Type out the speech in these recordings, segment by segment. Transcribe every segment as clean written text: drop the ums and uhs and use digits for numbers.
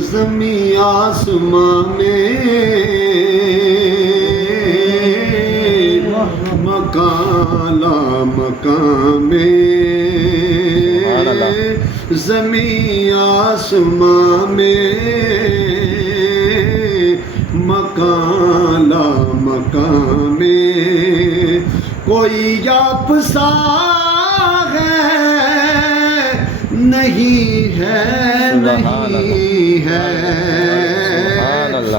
زمین آسمان میں مکان لا مکان میں زمین آسمان میں مکان لا مکان میں کوئی یاپسا ہے نہیں ہے نہیں ہے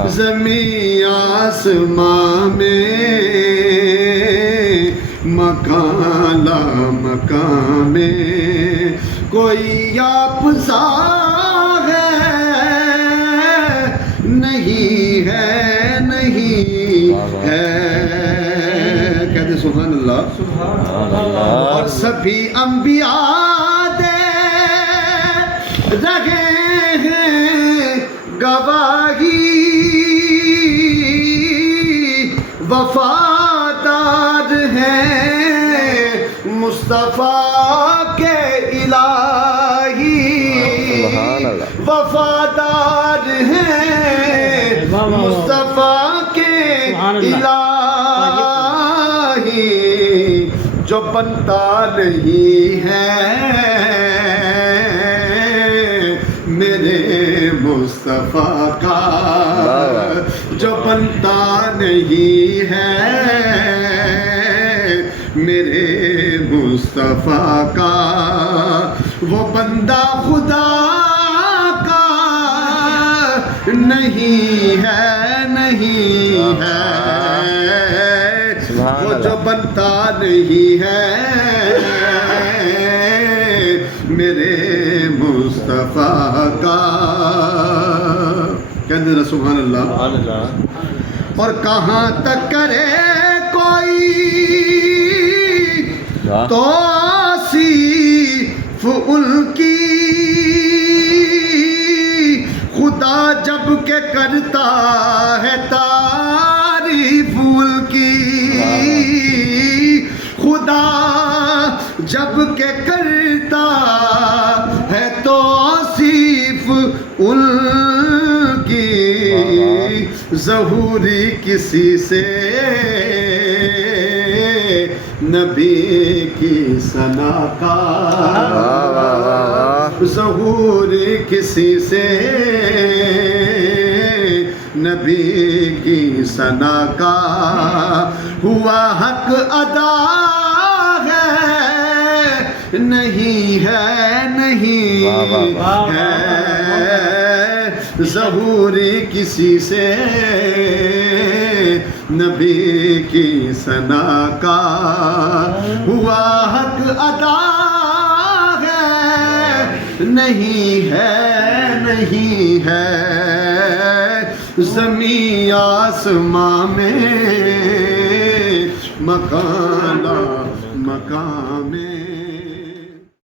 زمین آسمان میں مکان لا مکان میں کوئی یاپسا ہے نہیں ہے نہیں ہے کہتے سبحان اللہ اور سبھی انبیاء دے رہے ہیں گواہی وفادار ہیں مصطفیٰ کے الہی وفادار ہیں مصطفیٰ کے الہی جو بنتا نہیں ہے میرے مصطفیٰ کا جو بنتا نہیں ہے میرے مصطفیٰ کا وہ بندہ خدا کا نہیں ہے نہیں ہے وہ جو بنتا نہیں ہے میرے مصطفیٰ کا کہتے ہیں سبحان اللہ اور کہاں تک کرے کوئی توصیف ان کی خدا جب کہ کرتا ہے تعریف ان کی خدا جب کہ کرتا ہے توصیف ان کی ظہوری کسی سے نبی کی ثنا کا ظہوری کسی سے نبی کی ثنا کا ہوا حق ادا ہے نہیں ہے نہیں ہے ظہوری کسی سے نبی کی ثنا کا ہوا حق ادا ہے نہیں ہے نہیں ہے زمین آسمان میں مکان لا مکان میں